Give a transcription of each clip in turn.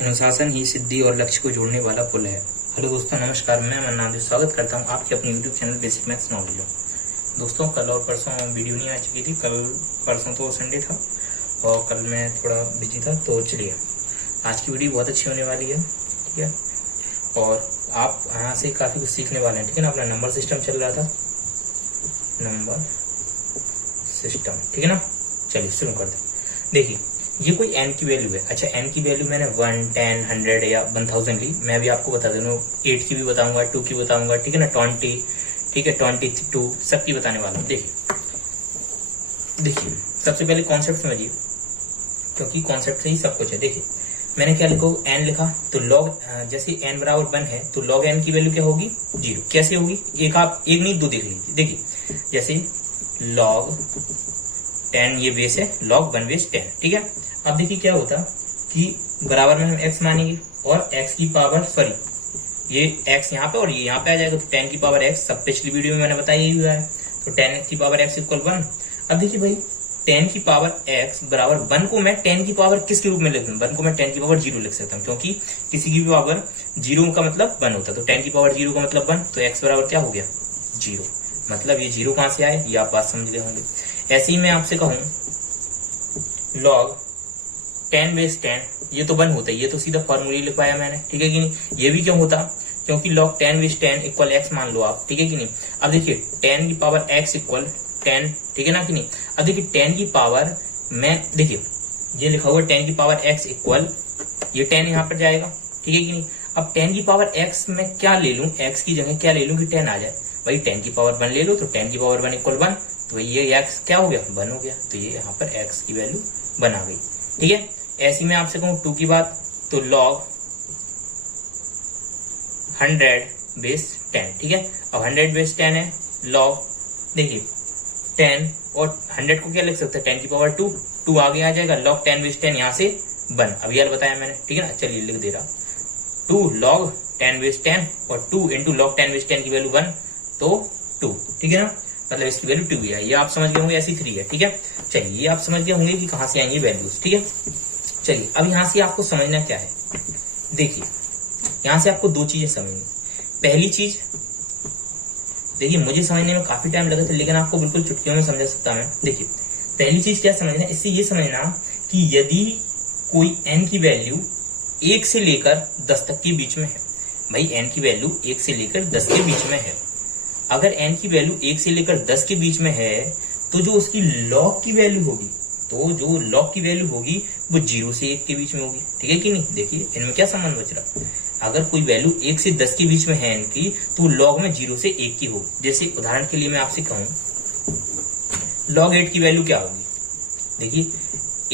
अनुशासन ही सिद्धि और लक्ष्य को जोड़ने वाला पुल है। हेलो दोस्तों, नमस्कार। मैं मन्नादेव स्वागत करता हूं आपके अपने YouTube channel basic maths knowledge में। दोस्तों, कल और परसों वीडियो नहीं आ चुकी थी। परसों तो संडे था और कल मैं थोड़ा बिजी था, तो चलिए आज की वीडियो बहुत अच्छी होने वाली है, ठीक है। और आप यहाँ से काफ़ी कुछ सीखने वाले हैं, ठीक है ना। अपना नंबर सिस्टम चल रहा था, नंबर सिस्टम, ठीक है ना। चलिए शुरू करते हैं। देखिए, ये कोई n की वैल्यू है। अच्छा, n की वैल्यू मैंने 1, 10, 100 या 1000 ली। मैं भी आपको बता दूँ, 8 की भी बताऊंगा, 2 की बताऊंगा, ठीक है ना, 20, ठीक है, 22 सबकी बताने वाला हूँ। देखिए सबसे पहले कॉन्सेप्ट समझिए, क्योंकि कॉन्सेप्ट से ही सब कुछ है। देखिए मैंने क्या लिखा, n लिखा तो log, जैसे n बराबर 1 है तो log n की वैल्यू क्या होगी, 0। कैसे होगी, एक नहीं दो देख लीजिए। देखिए जैसे log 10 ये बेस है, log 1 बेस 10, ठीक है। अब देखिए क्या होता कि बराबर में हम x मानेंगे और x की पावर, सॉरी ये x यहाँ पे और ये यहाँ पे आ जाएगा, तो 10 की पावर x, सब पिछली वीडियो में मैंने बताया ही हुआ है। तो 10 की पावर x इक्वल 1। अब देखिए भाई 10 की पावर x बराबर 1 को मैं 10 की पावर किसके रूप में लिख दूं, 1 को मैं 10 की पावर 0 लिख सकता हूँ, क्योंकि किसी की भी पावर 0 का मतलब 1 होता है। तो 10 की पावर 0 का मतलब 1, तो x बराबर क्या हो गया, 0। मतलब ये 0 कहां से आए, ये आप बात समझ गए होंगे। ऐसे ही मैं आपसे कहूं log 10 बेस 10, ये तो 1 होता है, ये तो सीधा फॉर्मूला लिखवाया मैंने, ठीक है कि नहीं। ये भी क्यों होता, क्योंकि log 10 बेस 10 इक्वल x मान लो आप, ठीक है कि नहीं। अब देखिए 10 की पावर x इक्वल 10, ठीक है ना कि नहीं। अब देखिए 10 की पावर, मैं देखिए ये लिखा हुआ 10 की पावर x इक्वल, ये 10 यहाँ पर जाएगा, ठीक है कि नहीं। अब 10 की पावर x में क्या ले लूं, x की जगह क्या ले लूं कि 10 आ जाए। भाई 10 की पावर 1 ले लो, तो 10 की पावर 1 इक्वल 1, तो ये x क्या हो गया, 1 हो गया। तो ये यहाँ पर x की वैल्यू बना गई, ठीक है। ऐसी मैं आपसे कहूं 2 की बात, तो log 100 बेस 10, ठीक है। अब 100 बेस 10 है, log देखिए 10 और 100 को क्या लिख सकते हैं, 10 की पावर 2 आगे आ जाएगा, log 10 बेस 10 यहाँ से 1, अभी यार बताया मैंने, ठीक है ना। चलिए लिख दे रहा, 2 log 10 बेस 10 और 2 इंटू log 10 बेस 10 की वैल्यू 1, तो 2, ठीक है ना। मतलब इसकी वैल्यू 2 है। ये आप समझ गए होंगे, ऐसी 3 है, ठीक है। चलिए ये आप समझ गए होंगे कि कहां से आएंगे वैल्यूज, ठीक है। चलिए अब यहां से आपको समझना क्या है, देखिए यहां से आपको दो चीजें समझनी। पहली चीज देखिए, मुझे समझने में काफी टाइम लगा था, लेकिन आपको बिल्कुल चुटकियों में समझा सकता मैं। देखिए पहली चीज क्या समझना, इससे ये समझना कि यदि कोई n की वैल्यू 1 से लेकर 10 तक के बीच में है, भाई n की वैल्यू 1 से लेकर 10 के बीच में है, अगर n की वैल्यू 1 से लेकर 10 के बीच में है, तो जो उसकी log की वैल्यू होगी, तो जो log की वैल्यू होगी वो 0 से 1 के बीच में होगी, ठीक है कि नहीं। देखिए इनमें क्या संबंध बच रहा, अगर कोई वैल्यू 1 से 10 के बीच में है इनकी, तो log में 0 से 1 की होगी। जैसे उदाहरण के लिए मैं आपसे कहूं log 8 की वैल्यू क्या होगी, देखिए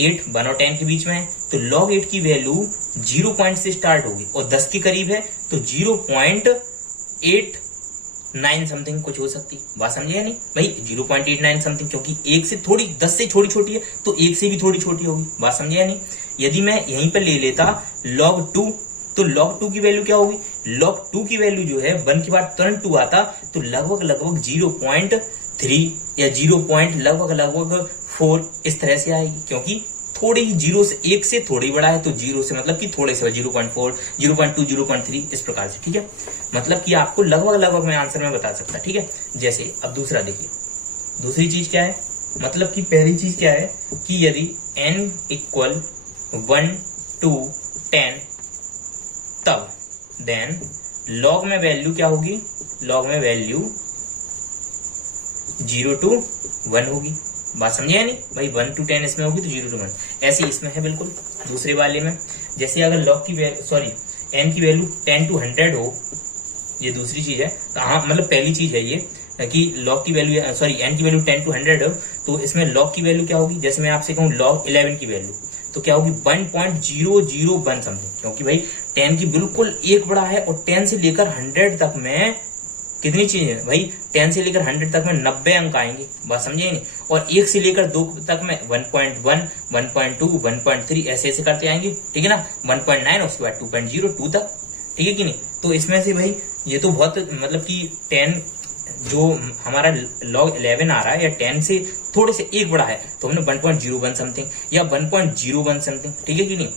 8 1 और 10 के बीच में है, तो log 8 की वैल्यू 0 पॉइंट से स्टार्ट होगी और 10 के करीब है, तो 0.89 समथिंग कुछ हो सकती, बात समझिए नहीं भाई, 0.89 समथिंग, क्योंकि 1 से थोड़ी 10 से थोड़ी छोटी है, तो 1 से भी थोड़ी छोटी होगी, बात समझिए नहीं। यदि मैं यहीं पर ले लेता log 2, तो log 2 की वैल्यू क्या होगी, log 2 की वैल्यू जो है 1 के बाद तुरंत 2 आता, तो लगभग 0.3 या 0. 4 इस तरह से आएगी, क्योंकि थोड़ी ही 0 से 1 से थोड़ी बड़ा है, तो 0 से मतलब कि थोड़े से 0.4, 0.2, 0.3 इस प्रकार से, ठीक है। मतलब कि आपको लगभग मैं आंसर में बता सकता, ठीक है। जैसे अब दूसरा देखिए, दूसरी चीज क्या है, मतलब कि पहली चीज क्या है कि यदि n इक्वल 1 to 10, तब देन log में वैल्यू क्या होगी, log में वैल्यू 0 to 1 होगी, बात समझे नहीं भाई। 1 to 10 इसमें होगी तो 0 to 1, ऐसे इसमें है बिल्कुल दूसरे वाले में। जैसे अगर log की n की वैल्यू 10 to 100 हो, ये दूसरी चीज है, हाँ मतलब पहली चीज है ये कि log की वैल्यू, n की वैल्यू 10 to 100 हो, तो इसमें log की वैल्यू क्या होगी। जैसे मैं आपसे कहूँ log 11 की वैल्यू, तो क्या होगी 1.001 समथिंग, क्योंकि भाई 10 की बिल्कुल एक बड़ा है, और 10 से लेकर 100 तक में कितनी चीज है भाई, 10 से लेकर 100 तक में 90 अंक आएंगे, बात समझिए नहीं। और 1 से लेकर 2 तक में 1.1, 1.2, 1.3 ऐसे ऐसे करते आएंगे, ठीक है ना। 1.9 और उसके बाद 2.02 तक, ठीक है कि नहीं। तो इसमें से भाई ये तो बहुत मतलब कि 10 जो हमारा log 11 आ रहा है, या 10 से थोड़े से एक बड़ा है, तो हमने 1.01 समथिंग या 1.01 समथिंग, ठीक है कि नहीं।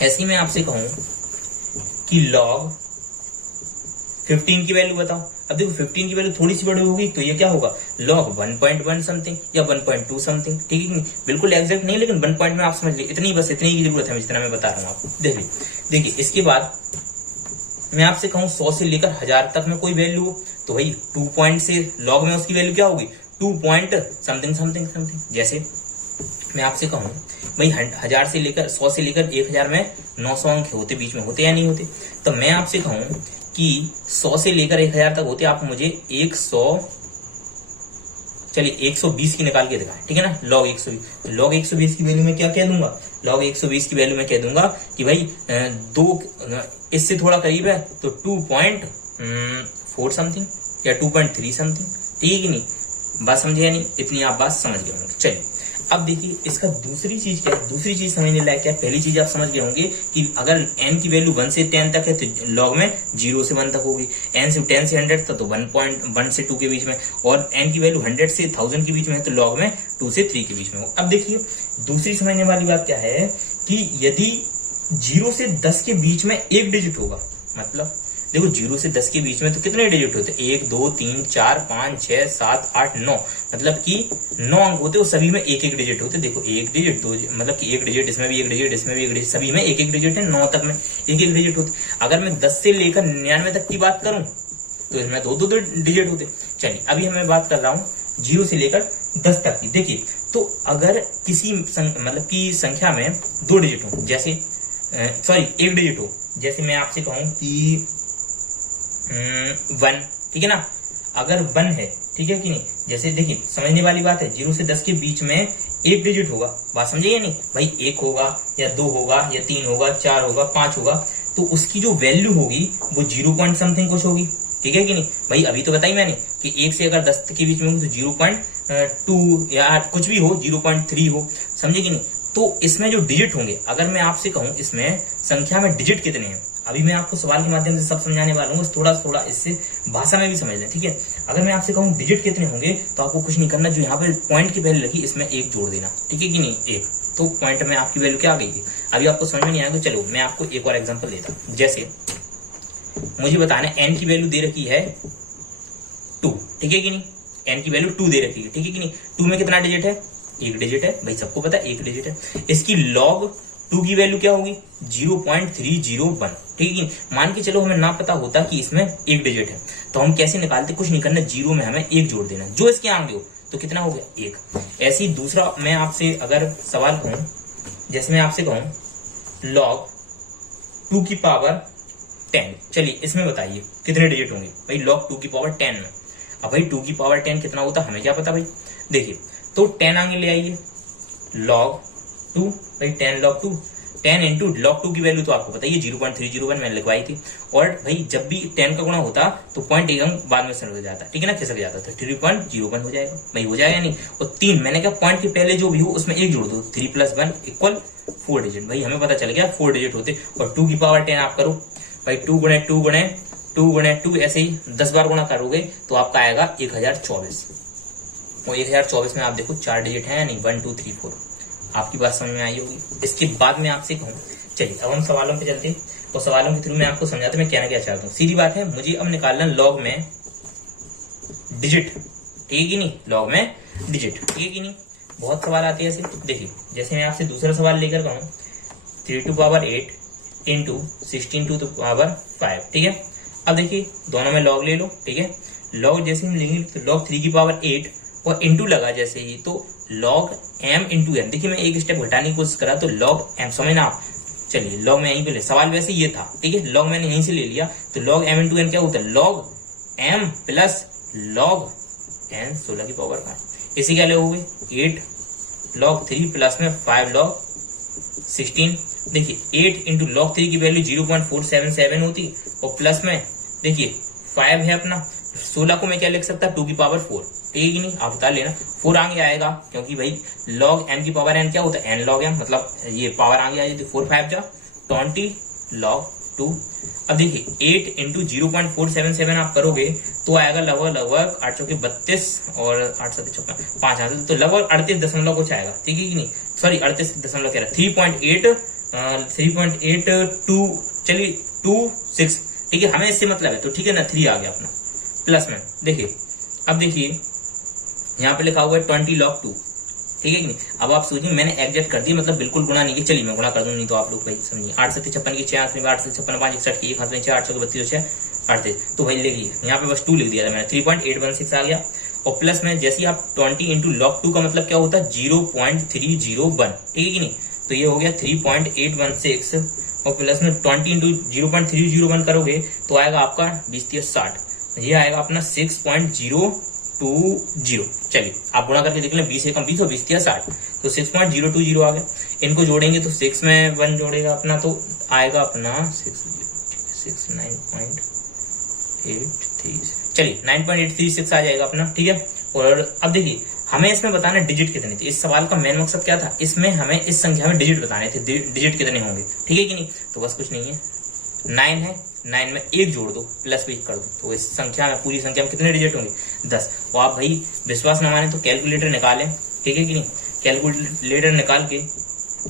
ऐसे ही मैं आपसे कहूं कि log 15 की वैल्यू बताओ। अब देखो 15 की वैल्यू थोड़ी सी बड़ी होगी तो ये क्या होगा, log 1.1 समथिंग या 1.2 समथिंग, ठीक है कि नहीं, बिल्कुल एग्जैक्ट नहीं लेकिन 1 पॉइंट में आप समझ लीजिए, इतनी बस इतनी की जरूरत है जितना मैं बता रहा हूँ आपको। देखिए इसके बाद मैं आपसे कहूं 100 से लेकर 1000 तक में कोई वैल्यू हो तो भाई 2 पॉइंट से log में उसकी वैल्यू क्या होगी, 2 पॉइंट समथिंग समथिंग समथिंग। जैसे मैं आपसे कहूं भाई 1000 से लेकर 100 से लेकर 1000 में 900 अंक होते, बीच में होते या नहीं होते, तो मैं आपसे कहूं कि 100 से लेकर 1000 तक होते, आप मुझे 120 की निकाल के दिखाएं, ठीक है ना, log 120। log 120 की वैल्यू में क्या कह दूंगा, log 120 की वैल्यू में कह दूंगा कि भाई 2 इससे थोड़ा करीब है तो 2.4 समथिंग या 2.3 समथिंग, ठीक है कि नहीं, बात समझे या नहीं, इतनी आप बात समझ गए होंगे। चलिए अब देखिए इसका दूसरी चीज क्या है, दूसरी चीज समझने लायक क्या है। पहली चीज आप समझ गए होंगे कि अगर n की वैल्यू 1 से 10 तक है तो log में 0 से 1 तक होगी, n से 10 से 100 तक तो 1.1 से 2 के बीच में, और n की वैल्यू 100 से 1000 के बीच में है तो log में 2 से 3 के बीच में होगा। अब देखिए दूसरी समझने वाली बात क्या है कि यदि 0 से 10 के बीच में एक डिजिट होगा, मतलब देखो 0 से 10 के बीच में तो कितने डिजिट होते हैं, 1 2 3 4 5 6 7 8 9, मतलब कि 9 अंक होते हैं, सभी में एक एक डिजिट होते हैं। देखो एक डिजिट दो, मतलब कि एक डिजिट, इसमें भी एक डिजिट, इसमें भी एक डिजिट, सभी में एक एक डिजिट है, 9 तक में एक एक डिजिट होते। अगर मैं 10 से लेकर 99 तक की बात करूं तो इसमें दो दो डिजिट होते। चलिए अभी मैं बात कर रहा हूं 0 से लेकर 10 तक की। देखिए तो अगर किसी मतलब की संख्या में 2 डिजिट हो, जैसे एक डिजिट हो, जैसे मैं आपसे कहूं कि 1, ठीक है ना, अगर 1 है, ठीक है कि नहीं, जैसे देखिए समझने वाली बात है 0 से 10 के बीच में एक डिजिट होगा, बात समझिए या नहीं भाई, 1 होगा या 2 होगा या 3 होगा 4 होगा 5 होगा, तो उसकी जो वैल्यू होगी वो 0 पॉइंट समथिंग कुछ होगी, ठीक है कि नहीं भाई। अभी तो बताई मैंने कि 1 से अगर 10 के बीच में हो तो 0.2 या कुछ भी हो, 0.3 हो, समझे कि नहीं। तो इसमें जो डिजिट होंगे, अगर मैं आपसे कहूं इसमें संख्या में डिजिट कितने हैं, अभी मैं आपको सवाल के माध्यम से सब समझाने वाला हूँ, थोड़ा थोड़ा इससे भाषा में भी समझ लें, ठीक है। अगर मैं आपसे कहूँ डिजिट कितने होंगे तो आपको कुछ नहीं करना, जो यहाँ पे पॉइंट की वैल्यू लगी इसमें 1 जोड़ देना, ठीक है कि नहीं, 1, तो पॉइंट में आपकी वैल्यू क्या आ गई। अभी आपको समझ में नहीं आएगा, चलो मैं आपको एक और एग्जाम्पल देता हूँ। जैसे मुझे बताना n की वैल्यू दे रखी है 2, ठीक है कि नहीं, n की वैल्यू 2 दे रखी है, ठीक है कि नहीं। 2 में कितना डिजिट है, 1 डिजिट है भाई, सबको पता है 1 डिजिट है। इसकी log 2 की वैल्यू क्या होगी, 0.301, ठीक है कि मान के चलो हमें ना पता होता कि इसमें 1 डिजिट है तो हम कैसे निकालते, कुछ नहीं करना, 0 में हमें 1 जोड़ देना, जो इसके आगे हो तो कितना हो गया 1। ऐसे ही दूसरा मैं आपसे अगर सवाल कहूं, जैसे मैं आपसे कहूं log 2 की पावर 10, चलिए इसमें बताइए कितने डिजिट होंगे भाई, log 2 की पावर 10 में। अब भाई 2 की पावर 10 कितना होता हमें क्या पता भाई, देखिए तो 10 आगे ले आइए, log 2 भाई 10 log 2, 10 इंटू log 2 की वैल्यू तो आपको पता ही है 0.301 मैंने लिखवाई थी, और भाई जब भी 10 का गुणा होता तो पॉइंट एक अंक बाद में सरक जाता, ठीक है ना, खिसक जाता, तो 3.01 हो जाएगा भाई, हो जाएगा नहीं। और 3 मैंने कहा पॉइंट के पहले जो भी हो उसमें 1 जोड़ दो, 3 + 1 = 4 डिजिट, भाई हमें पता चल गया 4 डिजिट होते। और 2 की पावर 10 आप करो भाई, 2 × 2 ऐसे ही 10 बार गुणा करोगे तो आपका आएगा 1024, और 1024 में आप देखो 4 डिजिट है या नहीं, 1 2 3 4, आपकी बात समझ में आई होगी। इसके बाद में आपसे कहूँ, चलिए अब हम सवालों पे चलते, और सवालों के थ्रू मैं आपको समझाता मैं कहना क्या चाहता हूँ। सीधी बात है, मुझे अब निकालना log में डिजिट, ठीक है कि नहीं, log में डिजिट, ठीक है कि नहीं। बहुत सवाल आते हैं ऐसे, देखिए जैसे मैं आपसे दूसरा सवाल लेकर कहूँ 3 to power 8 into 16 to the power 5, ठीक है। अब देखिए दोनों में log ले लो, ठीक है, log जैसे हम लेंगे तो log 3 की पावर 8 और इंटू लगा जैसे ही तो log m इंटू n, देखिए मैं एक स्टेप घटाने की कोशिश करा तो log m, समझना आप। चलिए log में यहीं पे ले, सवाल वैसे ये था, ठीक है, log मैंने यहीं से ले लिया, तो log m इंटू n क्या होता है, log m plus log n 16 की पावर 5, इसी क्या लोगे 8 log 3 प्लस में 5 log 16। देखिए 8 इंटू log 3 की वैल्यू 0.477 होती, और प्लस में देखिए 5 है अपना, 16 को मैं क्या लिख सकता 2 की पावर 4, ठीक है नहीं, आप बता लेना 4 आगे आएगा, क्योंकि भाई log m की पावर n क्या होता है, n log m, मतलब ये पावर आगे आ जाती, 4 5 जा 20 log 2। अब देखिए 8 इंटू 0.477 आप करोगे तो आएगा लगभग 8 चौके 32 और 8 7 56 5 तो लगभग 38 दशमलव कुछ आएगा, ठीक है कि नहीं, सॉरी 38 दशमलव 3.8 3.82 चलिए 26, ठीक है, हमें इससे मतलब है, तो ठीक है ना, 3 आ गया अपना प्लस में। देखिए अब देखिए यहाँ पे लिखा हुआ है 20 log 2, ठीक है कि नहीं। अब आप सोचिए मैंने एग्जैक्ट कर दिया, मतलब बिल्कुल गुणा नहीं किया। चलिए मैं गुणा कर दूं, नहीं तो आप लोग भाई समझिए। 8 से 56 की 6 हाथ में, 8 से 56 5 61 की 1 हाथ में 6, 8 32 6 38, तो भाई ले लीजिए यहाँ पे बस 2 लिख दिया था मैंने, 3.816 आ गया। और प्लस में जैसे ही आप 20 इंटू log 2 का मतलब क्या होता है 0.301, ठीक है कि नहीं। तो ये हो गया 3.816 और प्लस में 20 इंटू 0.301 करोगे तो आएगा आपका 20×30, ये आएगा अपना 6.020। चलिए आप गुणा करके देख लें, 20 एकम 20 और 20×60, तो 6.020 आ गया। इनको जोड़ेंगे तो 6 में 1 जोड़ेगा अपना, तो आएगा अपना 9.836, चलिए 9.836 आ जाएगा अपना, ठीक है। और अब देखिए हमें इसमें बताना डिजिट कितने थे। इस सवाल का मेन मकसद क्या था, इसमें हमें इस संख्या में डिजिट बताने थे, डिजिट कितने होंगे, ठीक है कि नहीं। तो बस कुछ नहीं है, 9 है, 9 में 1 जोड़ दो, प्लस भी कर दो, तो इस संख्या में, पूरी संख्या में कितने डिजिट होंगे 10। तो आप भाई विश्वास न माने तो कैलकुलेटर निकालें, ठीक है कि नहीं। कैलकुलेटर निकाल के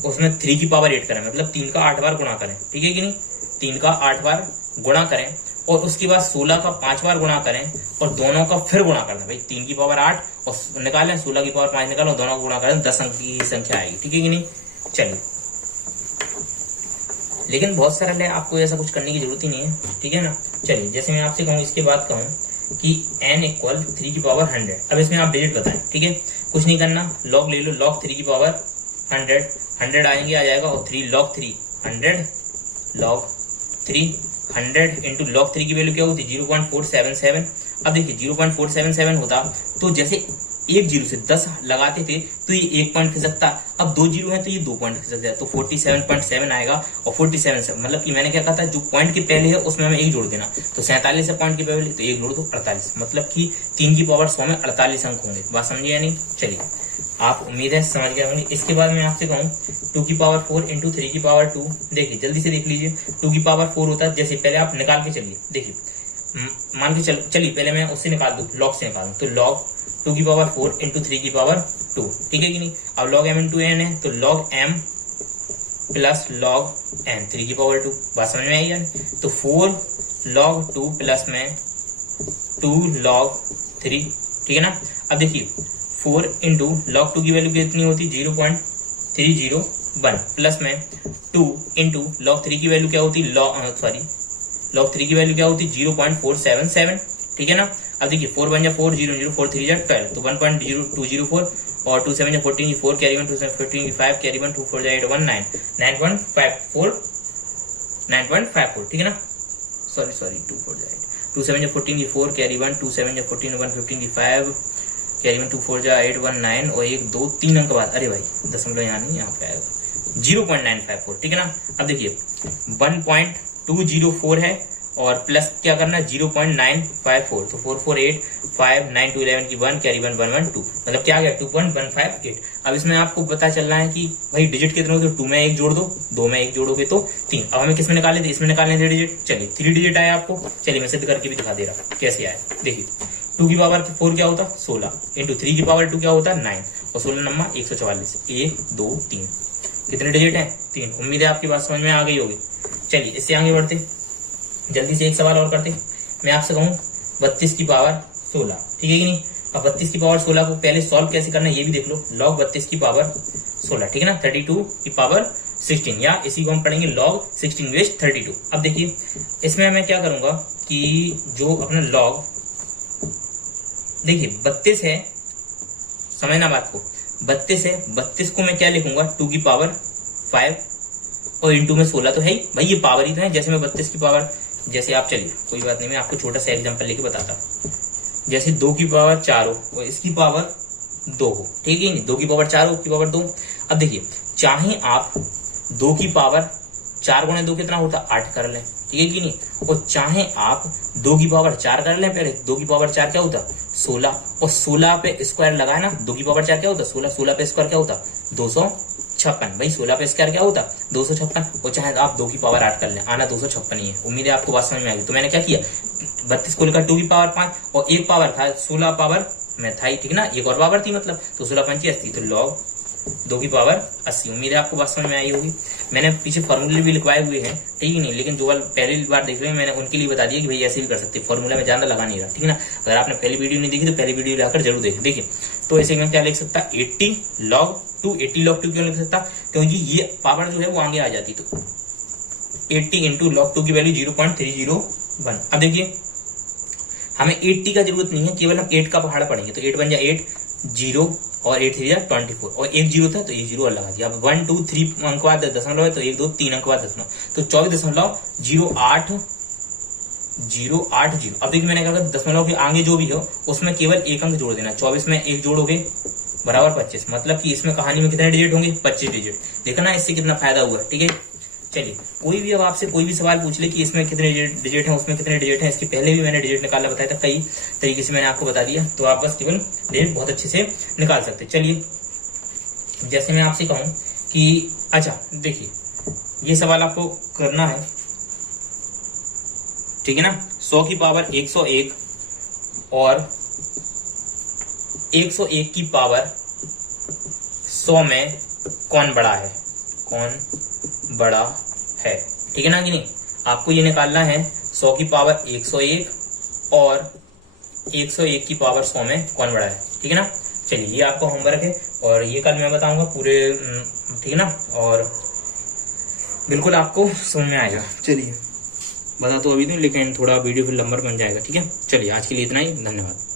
उसमें 3 की पावर 8 करें, मतलब 3 का 8 बार गुणा करें, ठीक है कि नहीं। 3 का 8 बार गुणा करें और उसके बाद 16 का 5 बार गुणा करें और दोनों का फिर गुणा करना। भाई 3 की पावर 8 और निकालें, 16 की पावर 5 निकालें और दोनों का गुणा करें, 10 अंक की संख्या आएगी, ठीक है कि नहीं। चलिए लेकिन बहुत सरल है, आपको ऐसा कुछ करने की जरूरत ही नहीं है, ठीक है ना। चलिए जैसे मैं आपसे कहूँ, इसके बाद कहूँ कि n इक्वल 3 की पावर 100। अब इसमें आप डिजिट बताएं, ठीक है, कुछ नहीं करना, लॉग ले लो, लॉग 3 की पावर 100 आएंगे, आ जाएगा, और 3 log 3 100 log 3 100 इंटू log 3 की वैल्यू क्या होती है 0.477। अब देखिए 0.477 होता तो जैसे एक जीरो से 10 लगाते थे तो ये 1 पॉइंट खिसकता, अब 2 जीरो है तो ये 2 पॉइंट खिसक जाए, तो 47.7 आएगा। और 47 से मतलब कि मैंने क्या कहा था, जो पॉइंट के पहले है उसमें हमें 1 जोड़ देना, तो 47 है पॉइंट के पहले, तो 1 जोड़ दो 48, मतलब कि 3 की पावर 100 में 48 अंक होंगे। बात समझिए या नहीं। चलिए आप उम्मीद है समझ गए होंगे। इसके बाद मैं आपसे कहूँ 2 की पावर 4 इंटू 3 की पावर 2, देखिए जल्दी से देख लीजिए। 2 की पावर 4 होता है, जैसे पहले आप निकाल के चलिए, देखिए मान के चलिए पहले मैं उससे निकाल दूं, लॉग से निकाल दूं, तो लॉग 2 की पावर 4 इंटू 3 की पावर 2, ठीक है कि नहीं। अब लॉग m इंटू n है, तो log m plus log n 3 की पावर 2, बात समझ में आई यार। तो 4 log 2 प्लस में 2 log 3, ठीक है ना। अब देखिए 4 इंटू log 2 की वैल्यू कितनी होती 0.301 प्लस में 2 इंटू log 3 की वैल्यू क्या होती log 3 की वैल्यू क्या होती 0.477, ठीक है ना। अब देखिए 4 बन जा 4 0 0 4 3 जा 12, तो 1.0204 और 2 7 जा 14 की 4 कैरी 1 2 7 15 की 5 कैरी 1 2 4 जा 8 1 9 9.54, ठीक है ना। सॉरी 2 4 जा 8 2 7 जा 14 की 4 कैरी 1 2 7 जा 14 1 15 की 5 कैरी 1 2 4 जा 8 1 9 और 1 2 3 अंक बाद, अरे भाई दशमलव यहाँ नहीं, यहाँ पे आएगा 0.954, ठीक है ना। अब देखिए 1.204 है और प्लस क्या करना 0.954, तो 4 4 8 5 9 2 11 की 1 कैरी 1 1 1 2, मतलब क्या आ गया 2.158। अब इसमें आपको पता चल रहा है कि भाई डिजिट कितने होते, 2 में 1 जोड़ दो, 2 में 1 जोड़ोगे तो 3। अब हमें किस में निकालने थे, इसमें निकालने थे डिजिट। चलिए 3 डिजिट आया आपको, चलिए मैं सिद्ध करके भी दिखा दे रहा कैसे आया। देखिए 2 की पावर 4 क्या होता 16 इंटू 3 की पावर 2 क्या होता 9 और 16 नंबर 144, 1 2 3, कितने डिजिट हैं 3। उम्मीद है आपकी बात समझ में आ गई होगी। चलिए इससे आगे बढ़ते, जल्दी से एक सवाल और करते। मैं आपसे कहूँ 32 की पावर 16, ठीक है कि नहीं। अब 32 की पावर 16 को पहले सॉल्व कैसे करना है ये भी देख लो, लॉग 32 की पावर 16, ठीक है ना। 32 की पावर 16, या इसी को हम पढ़ेंगे लॉग 16 बेस 32। अब देखिए इसमें मैं क्या करूंगा कि जो अपना लॉग, देखिए 32 है, समझना बात को, 32 है, 32 को मैं क्या लिखूंगा 2 की पावर 5 और इंटू में 16 तो है ही भाई, ये पावर ही तो है। जैसे मैं 32 की पावर, जैसे आप चलिए कोई बात नहीं, मैं आपको छोटा सा एग्जांपल लेके बताता। जैसे 2 की पावर 4 हो और इसकी पावर 2 हो, ठीक है नहीं, 2 की पावर 4 हो, की पावर 2। अब देखिए चाहे आप 2 की पावर 4 गुणे 2 कितना होता 8 कर लें, ठीक है कि नहीं, और चाहे आप 2 की पावर 4 कर लें, पहले 2 की पावर 4 क्या होता 16 और 16 पे स्क्वायर लगाए ना, 2 की पावर 4 क्या होता 16, 16 पे स्क्वायर क्या होता 256, भाई 16 पे स्क्वायर क्या होता 256, और चाहे आप 2 की पावर 8 कर लें, आना 256 ही है। उम्मीद है आपको बात समझ में आएगी। तो मैंने क्या किया 32 को लेकर 2 की पावर 5 और एक पावर था 16 पावर में था ही, ठीक ना, एक और पावर थी मतलब, तो 16 5 80, तो लॉग 2 की पावर 80। उम्मीद है आपको बात समझ में आई होगी। मैंने पीछे फॉर्मूले भी लिखवाए हुए हैं, ठीक है नहीं, लेकिन जो पहली बार देख रहे हैं मैंने उनके लिए बता दिया कि भाई ऐसे भी कर सकते हैं, फॉर्मूला में ज्यादा लगा नहीं रहा, ठीक है ना। अगर आपने पहली वीडियो नहीं देखी तो पहली वीडियो लाकर जरूर देखें। देखिए तो ऐसे में क्या लिख सकता, 80 log 2। 80 log 2 क्यों लिख सकता, क्योंकि ये पावर जो है वो आगे आ जाती, तो 80 इंटू log 2 की वैल्यू 0.301। अब देखिए हमें 80 का जरूरत नहीं है, केवल हम 8 का पहाड़ पढ़ेंगे, तो 8 बन जाए 8, 0 और 8 3 24, और एक 0 था तो एक 0 और लगा दिया। अब 1 2 3 अंक बाद दशमलव है, तो 1 2 3 अंक बाद दशमलव, तो 24.08 अब देखिए मैंने कहा दशमलव के आगे जो भी हो उसमें केवल एक अंक जोड़ देना। 24 में एक जोड़ोगे बराबर 25, मतलब कि इसमें कहानी में कितने डिजिट होंगे, 25 डिजिट। देखा ना इससे कितना फायदा हुआ, ठीक है। चलिए कोई भी अब आपसे कोई भी सवाल पूछ ले कि इसमें कितने डिजिट हैं, उसमें कितने डिजिट हैं, इसके पहले भी मैंने डिजिट निकालना बताया था, कई तरीके से मैंने आपको बता दिया, तो आप बस केवल डिजिट बहुत अच्छे से निकाल सकते। चलिए जैसे मैं आपसे कहूं कि अच्छा देखिए ये सवाल आपको करना है, ठीक है ना। 100 की पावर 101 और 101 की पावर 100 में कौन बड़ा है, कौन बड़ा है, ठीक है ना कि नहीं। आपको ये निकालना है 100 की पावर 101 और 101 की पावर 100 में कौन बड़ा है, ठीक है ना। चलिए ये आपका होमवर्क है और ये कल मैं बताऊंगा पूरे, ठीक है ना, और बिल्कुल आपको समझ में आएगा। चलिए बता तो अभी नहीं, लेकिन थोड़ा वीडियो फिर लंबा बन जाएगा, ठीक है। चलिए आज के लिए इतना ही, धन्यवाद।